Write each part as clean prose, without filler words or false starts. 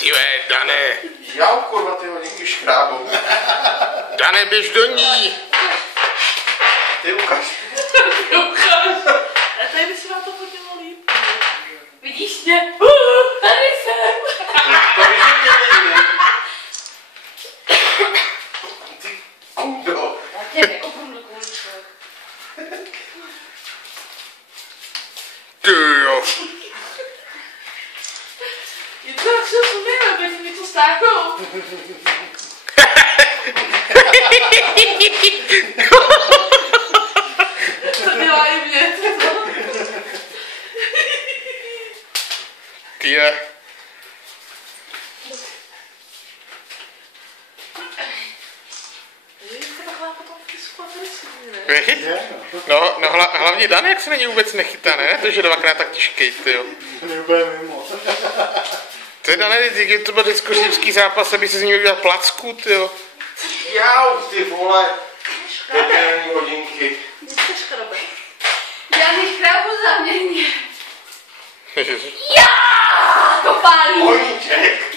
Tyve, Dane. Já kurva, ty hodinky škrábou. Dane, běž do ní. Ty ukaž. Ukaž. A tady by se na to hodilo líp. Vidíš mě? Tady jsem. To víš, že mě vidím. Ty kudo. Já tě nekoukám do kouliček. Ty jo. Je to jak se sumíme, aby mi to stáhnou. To dělá i mě. Tyve. No, hlavně Dan, jak se na něj vůbec nechytá, ne? To, že dvakrát tak těžkej, tyjo. Nebude mimo. To je Dané, to byl děcko-římský zápas, aby se z něj udělal placku, tyjo. Jau, ty vole. Pekelní hodinky. Děcka škrabe. Já neškrábu záměrně. Ježiš. Já to pálí. Honíček.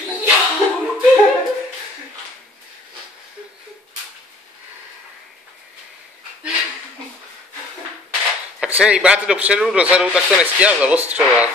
Jak se hýbáte dopředu, dozadu, tak to nestíhá zaostřovat.